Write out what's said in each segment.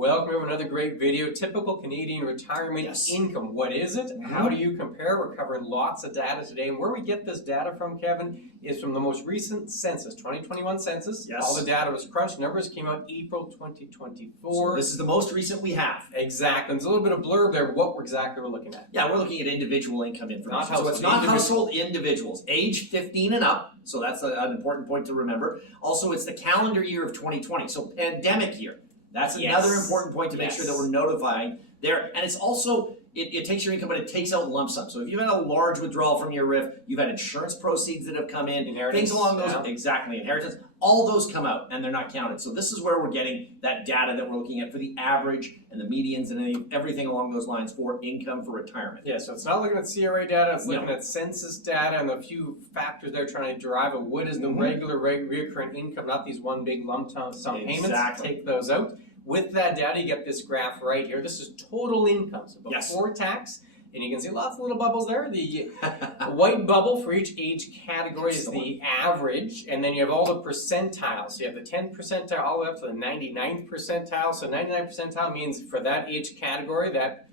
Welcome to another great video. Typical Canadian retirement income. What is it? How do you compare? We're covering lots of data today. And where we get this data from, Kevin, is from the most recent census, 2021 census. Yes. All the data was crunched. Numbers came out April 2024. So this is the most recent we have. Exactly. There's a little bit of blurb there. What exactly we're looking at. Yeah, we're looking at individual income information. So it's not household individuals, age 15 and up. So that's an important point to remember. Also, it's the calendar year of 2020. So pandemic year. That's another important point to make sure that we're notifying there. And it's also, it takes your income, but it takes out lump sum. So if you've had a large withdrawal from your RIF, you've had insurance proceeds that have come in, things along those, inheritance, all those come out and they're not counted. So this is where we're getting that data that we're looking at for the average and the medians and everything along those lines for income for retirement. Yeah, so it's not looking at CRA data, it's looking at census data and the few factors they're trying to derive of what is the regular recurrent income, not these one big lump sum payments. Take those out. With that data, you get this graph right here. This is total income, so before tax. And you can see lots of little bubbles there. The white bubble for each age category is the average, and then you have all the percentiles. So you have the 10th percentile all the way up to the 99th percentile. So 99th percentile means for that age category, that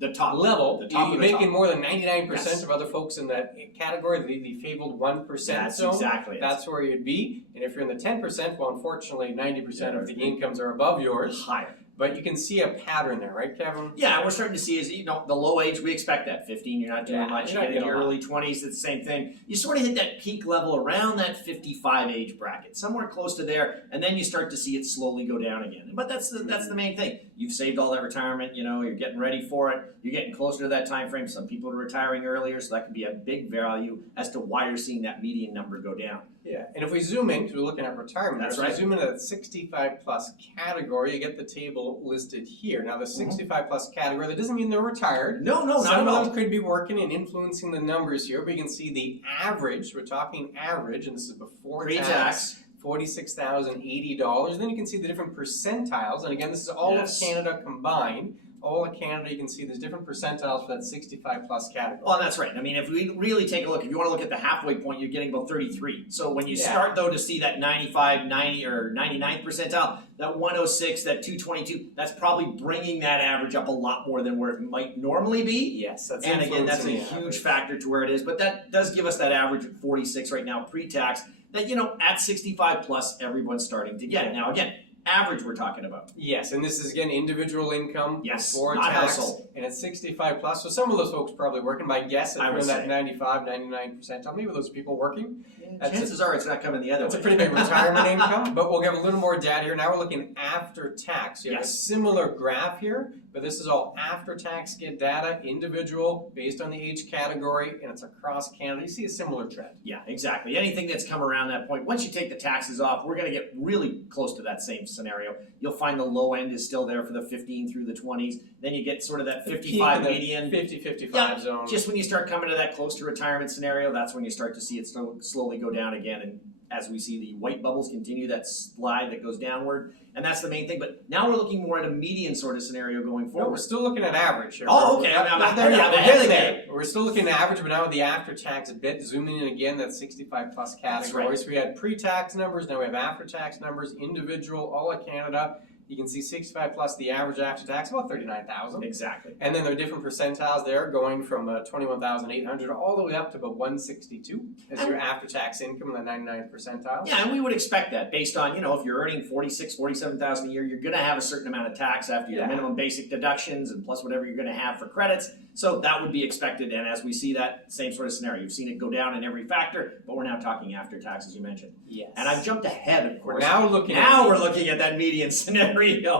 the top level, you're making more than 99% of other folks in that category, the fabled 1% zone. That's where you'd be. And if you're in the 10%, well, unfortunately, 90% of the incomes are above yours. Higher. But you can see a pattern there, right, Kevin? Yeah, we're starting to see is, the low age, we expect that. 15, you're not doing much. You get in your early 20s, it's the same thing. You sort of hit that peak level around that 55 age bracket, somewhere close to there, and then you start to see it slowly go down again. But that's the main thing. You've saved all that retirement, you're getting ready for it, you're getting closer to that time frame. Some people are retiring earlier, so that could be a big value as to why you're seeing that median number go down. Yeah, and if we zoom in, because we're looking at retirement, we zoom in at that 65 plus category, you get the table listed here. Now the 65 plus category, that doesn't mean they're retired. No, not at all. Some of them could be working and influencing the numbers here, but you can see the average, we're talking average, and this is before tax, $46,080. Then you can see the different percentiles, and again, this is all of Canada combined. All of Canada, you can see there's different percentiles for that 65 plus category. Well, that's right. I mean, if we really take a look, if you want to look at the halfway point, you're getting about 33. So when you start, though, to see that 95, 90, or 99th percentile, that 106, that 222, that's probably bringing that average up a lot more than where it might normally be. Yes, that's and again, that's a huge factor to where it is. But that does give us that average at 46 right now, pre-tax, that, at 65 plus, everyone's starting to get it. Now, again, average we're talking about. Yes, and this is again individual income before not tax, household. And it's 65 plus. So some of those folks probably working. My guess, if you're in that 95, 99 percentile, maybe those people working. Chances are it's not coming the other way. It's a pretty big retirement income, but we'll get a little more data here. Now we're looking after tax. You have a similar graph here, but this is all after tax get data, individual, based on the age category, and it's across Canada. You see a similar trend. Yeah, exactly. Anything that's come around that point, once you take the taxes off, we're going to get really close to that same scenario. You'll find the low end is still there for the 15 through the 20s. Then you get sort of that 55 median. 50-55 zone. Just when you start coming to that close to retirement scenario, that's when you start to see it slowly go down again. And as we see the white bubbles continue that slide that goes downward. And that's the main thing. But now we're looking more at a median sort of scenario going forward. No, we're still looking at average here. Oh, okay. We're still looking at average, but now with the after-tax bit, zooming in again, that 65 plus category. So we had pre-tax numbers, now we have after-tax numbers, individual, all of Canada. You can see 65 plus, the average after tax, about 39,000. Exactly. And then there are different percentiles there, going from 21,800 all the way up to about 162 as your after tax income in the 99th percentile. Yeah, and we would expect that based on, if you're earning 46, 47,000 a year, you're going to have a certain amount of tax after your minimum basic deductions and plus whatever you're going to have for credits. So that would be expected. And as we see that same sort of scenario, you've seen it go down in every factor, but we're now talking after tax, as you mentioned. Yes. And I've jumped ahead, of course. Now we're looking at that median scenario.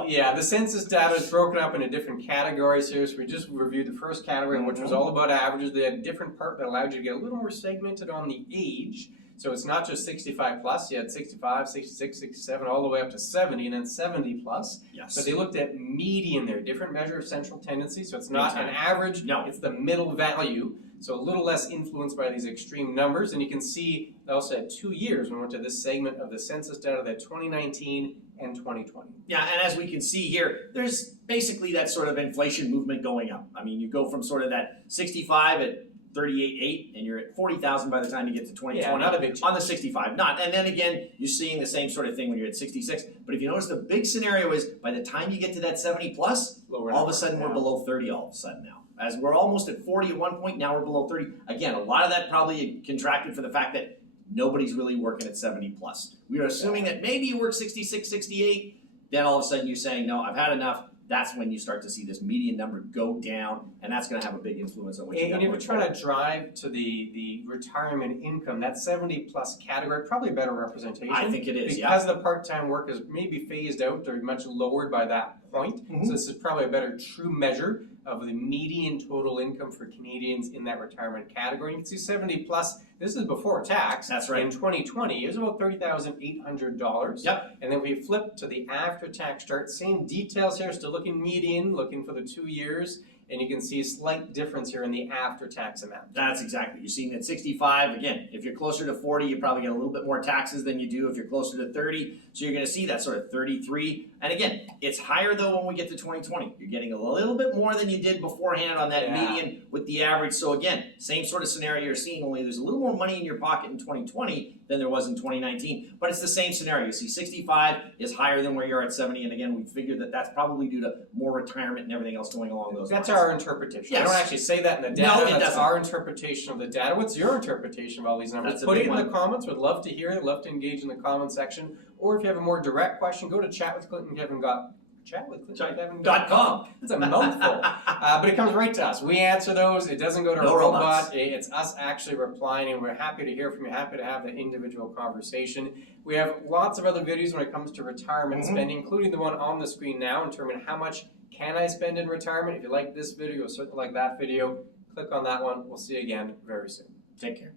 Yeah, the census data is broken up into different categories here. So we just reviewed the first category, which was all about averages. They had a different part that allowed you to get a little more segmented on the age. So it's not just 65 plus, you had 65, 66, 67, all the way up to 70, and then 70 plus. Yes. But they looked at median there, different measure of central tendency. So it's not an average, it's the middle value. So a little less influenced by these extreme numbers. And you can see they also had 2 years when we went to this segment of the census data, that 2019 and 2020. Yeah, and as we can see here, there's basically that sort of inflation movement going up. I mean, you go from sort of that 65 at 38.8 and you're at 40,000 by the time you get to 2020. Yeah, not a big change. On the 65, not. And then again, you're seeing the same sort of thing when you're at 66. But if you notice, the big scenario is by the time you get to that 70 plus, Lower all of number. a sudden Yeah. we're below 30 all of a sudden now. As we're almost at 40 at one point, now we're below 30. Again, a lot of that probably contracted for the fact that nobody's really working at 70 plus. We are assuming that maybe you work 66, 68, then all of a sudden you're saying, no, I've had enough. That's when you start to see this median number go down, and that's going to have a big influence on what you And got if you're going trying forward. to drive to the retirement income, that 70 plus category, probably a better representation. I think it is, yeah. Because the part-time work is maybe phased out or much lowered by that point. Mhm. So this is probably a better true measure of the median total income for Canadians in that retirement category. You can see 70 plus, this is before tax. That's right. In 2020, it was about $30,800. Yep. And then we flip to the after-tax chart, same details here, still looking median, looking for the 2 years. And you can see a slight difference here in the after-tax amount. That's exactly. You're seeing at 65, again, if you're closer to 40, you probably get a little bit more taxes than you do if you're closer to 30. So you're going to see that sort of 33. And again, it's higher though when we get to 2020. You're getting a little bit more than you did beforehand on that Yeah. median with the average. So again, same sort of scenario you're seeing, only there's a little more money in your pocket in 2020 than there was in 2019. But it's the same scenario. You see 65 is higher than where you're at 70. And again, we figured that that's probably due to more retirement and everything else going along those That's lines. our interpretation. Yes. I don't actually say that in the data. No, it That's doesn't. our interpretation of the data. What's your interpretation of all these numbers? That's a Put it big in the one. comments. We'd love to hear it. Love to engage in the comment section. Or if you have a more direct question, go to chatwithclintonkevin.com. It's a mouthful. But it comes right to us. We answer those. It doesn't go to No a robot. robots. It's us actually replying, and we're happy to hear from you, happy to have the individual conversation. We have lots of other videos when it comes to retirement spending, including the one on the screen now, in terms of how much can I spend in retirement. If you like this video, certainly like that video, click on that one. We'll see you again very soon. Take care.